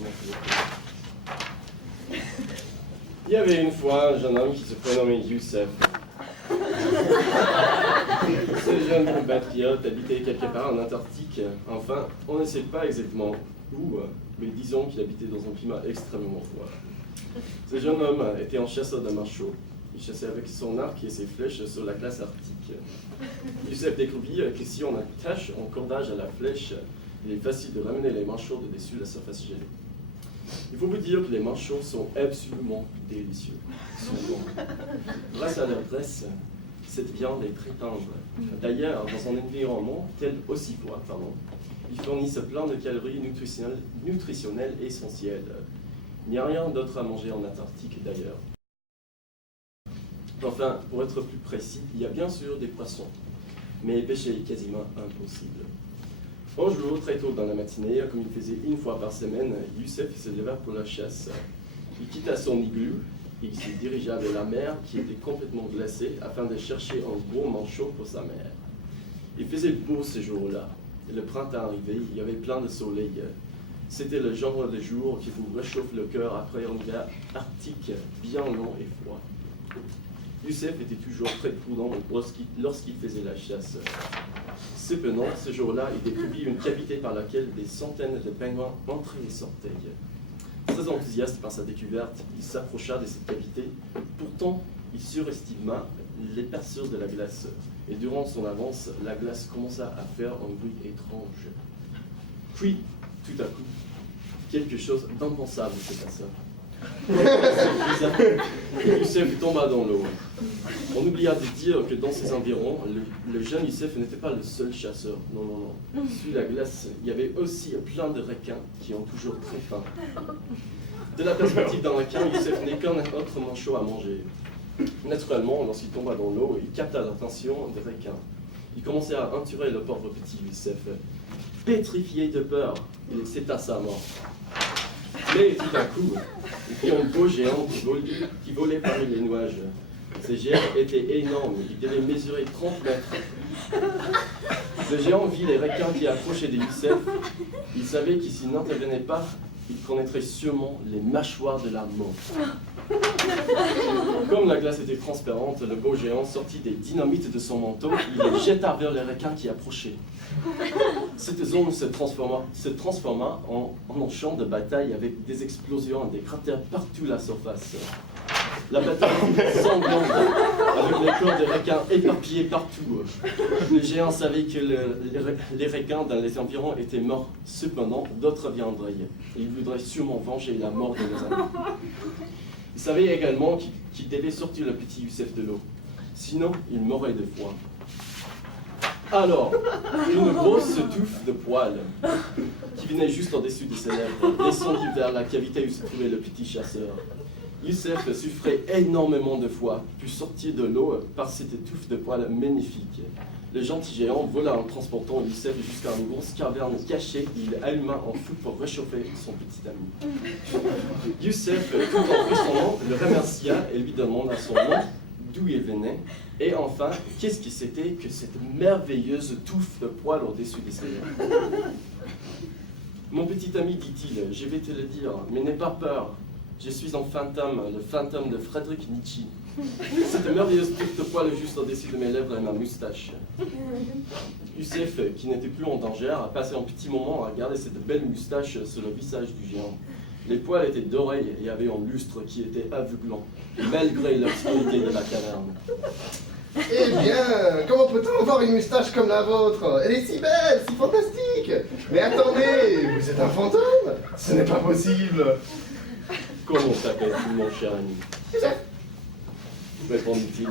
comment vous appelez. Il y avait une fois un jeune homme qui se prénommait Youssef. Ce jeune compatriote habitait quelque part en Antarctique. Enfin, on ne sait pas exactement où, mais disons qu'il habitait dans un climat extrêmement froid. Ce jeune homme était un chasseur de manchots. Il chassait avec son arc et ses flèches sur la glace arctique. Youssef découvrit que si on attache un cordage à la flèche, il est facile de ramener les manchots de dessus la surface gelée. Il faut vous dire que les manchots sont absolument délicieux. Grâce à leur graisse, cette viande est très tendre. D'ailleurs, dans un environnement tel aussi froid, ils fournissent plein de calories nutritionnelles essentielles. Il n'y a rien d'autre à manger en Antarctique d'ailleurs. Enfin, pour être plus précis, il y a bien sûr des poissons, mais pêcher est quasiment impossible. Un jour, très tôt dans la matinée, comme il faisait une fois par semaine, Youssef se leva pour la chasse. Il quitta son igloo et il se dirigea vers la mer qui était complètement glacée afin de chercher un gros manchot pour sa mère. Il faisait beau ce jour-là. Le printemps arrivait, il y avait plein de soleil. C'était le genre de jour qui vous réchauffe le cœur après un hiver arctique bien long et froid. Youssef était toujours très prudent lorsqu'il faisait la chasse. Cependant, ce jour-là, il découvrit une cavité par laquelle des centaines de pingouins entraient et sortaient. Très enthousiaste par sa découverte, il s'approcha de cette cavité. Pourtant, il surestima l'épaisseur de la glace. Et durant son avance, la glace commença à faire un bruit étrange. Puis, tout à coup, quelque chose d'impensable se passa. Youssef tomba dans l'eau. On oublia de dire que dans ces environs, le jeune Youssef n'était pas le seul chasseur. Non. Sur la glace, il y avait aussi plein de requins qui ont toujours très faim. De la perspective d'un requin, Youssef n'est qu'un autre manchot à manger. Naturellement, lorsqu'il tomba dans l'eau, il capta l'attention des requins. Il commençait à entourer le pauvre petit Youssef. Pétrifié de peur, il accepta sa mort. Mais tout à coup, il vit un beau géant qui volait parmi les nuages. Ce géant était énorme, il devait mesurer 30 mètres. Le géant vit les requins qui approchaient de Youssef. Il savait que s'il n'intervenait pas, il connaîtrait sûrement les mâchoires de la mort. Comme la glace était transparente, le beau géant sortit des dynamites de son manteau, il les jeta vers les requins qui approchaient. Cette zone se transforma en un champ de bataille avec des explosions et des cratères partout à la surface. La bataille fut sanglante, avec les corps des requins éparpillés partout. Le géant savait que les requins dans les environs étaient morts. Cependant, d'autres viendraient. Il voudrait sûrement venger la mort de leurs amis. Il savait également qu'il devait sortir le petit Youssef de l'eau. Sinon, il mourrait de froid. Alors, une grosse touffe de poils qui venait juste au-dessus de ses lèvres descendit vers la cavité où se trouvait le petit chasseur. Youssef souffrait énormément de froid, puis sortir de l'eau par cette touffe de poils magnifique. Le gentil géant vola en transportant Youssef jusqu'à une grosse caverne cachée et il alluma un feu pour réchauffer son petit ami. Youssef, tout en frissonnant, le remercia et lui demanda son nom, d'où il venait, et enfin, qu'est-ce que c'était que cette merveilleuse touffe de poils au-dessus de ses lèvres. Mon petit ami, dit-il, je vais te le dire, mais n'aie pas peur. Je suis un fantôme, le fantôme de Friedrich Nietzsche. Cette merveilleuse touffe de poils juste au-dessus de mes lèvres et ma moustache. Youssef, qui n'était plus en danger, a passé un petit moment à regarder cette belle moustache sur le visage du géant. Les poils étaient dorés et avaient un lustre qui était aveuglant, malgré l'obscurité de la caverne. Eh bien, comment peut-on avoir une moustache comme la vôtre? Elle est si belle, si fantastique. Mais attendez, vous êtes un fantôme? Ce n'est pas possible. Comment t'appelles-tu, mon cher ami? Youssef. Répondit-il.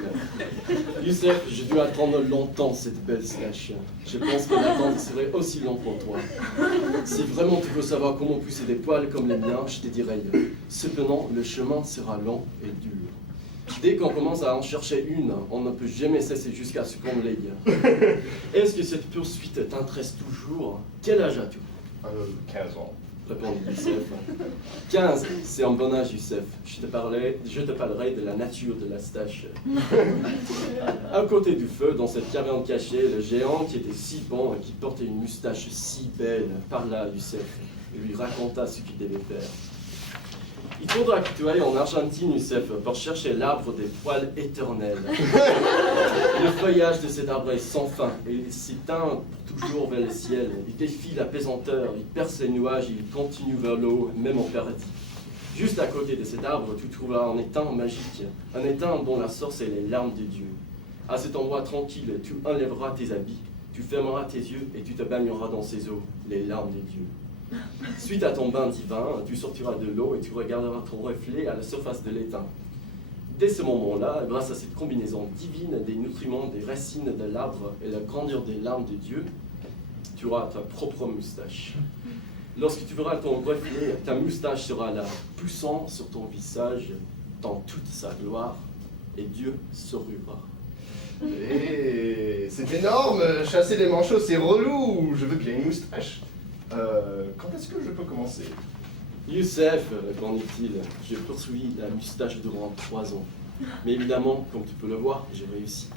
Youssef, j'ai dû attendre longtemps cette belle slash. Je pense que l'attente serait aussi longue pour toi. Si vraiment tu veux savoir comment pousser des poils comme les miens, je te dirai. Cependant, le chemin sera long et dur. Dès qu'on commence à en chercher une, on ne peut jamais cesser jusqu'à ce qu'on l'ait. Est-ce que cette poursuite t'intéresse toujours? Quel âge as-tu? 15 ans. Répondit Youssef. 15, c'est un bon âge, Youssef. Je te parlerai de la nature de la stache. À côté du feu, dans cette caverne cachée, le géant qui était si bon et qui portait une moustache si belle, parla à Youssef. et lui raconta ce qu'il devait faire. Il faudra que tu ailles en Argentine, Youssef, pour chercher l'arbre des poils éternels. Le feuillage de cet arbre est sans fin, et il s'éteint pour toujours vers le ciel. Il défie la pesanteur, il perce les nuages, il continue vers l'eau, même en paradis. Juste à côté de cet arbre, tu trouveras un étang magique, un étang dont la source est les larmes de Dieu. À cet endroit tranquille, tu enlèveras tes habits, tu fermeras tes yeux et tu te baigneras dans ces eaux, les larmes de Dieu. Suite à ton bain divin, tu sortiras de l'eau et tu regarderas ton reflet à la surface de l'étang. Dès ce moment-là, grâce à cette combinaison divine des nutriments des racines de l'arbre et la grandeur des larmes de Dieu, tu auras ta propre moustache. Lorsque tu verras ton reflet, ta moustache sera là, poussant sur ton visage dans toute sa gloire, et Dieu sourira. Et c'est énorme, chasser les manchots c'est relou, je veux qu'il ait une moustache. Quand est-ce que je peux commencer? Youssef, répondit-il, j'ai poursuivi la moustache durant 3 ans. Mais évidemment, comme tu peux le voir, j'ai réussi.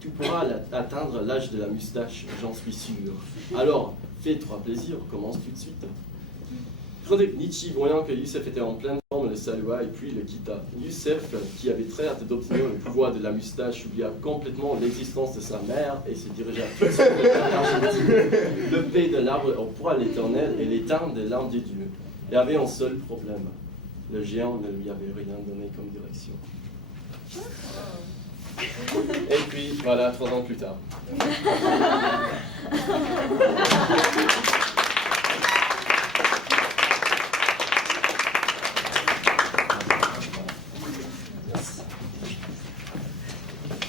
Tu pourras atteindre l'âge de la moustache, j'en suis sûr. Alors, fais-toi plaisir, commence tout de suite. Friedrich Nietzsche, voyant que Youssef était en pleine forme, le salua et puis le quitta. Youssef, qui avait très hâte d'obtenir le pouvoir de la moustache, oublia complètement l'existence de sa mère et se dirigea tout de suite vers l'Argentine, le pays de l'arbre au poil éternel et l'étang des larmes de Dieu. Il avait un seul problème. Le géant ne lui avait rien donné comme direction. Et puis, voilà, 3 ans plus tard.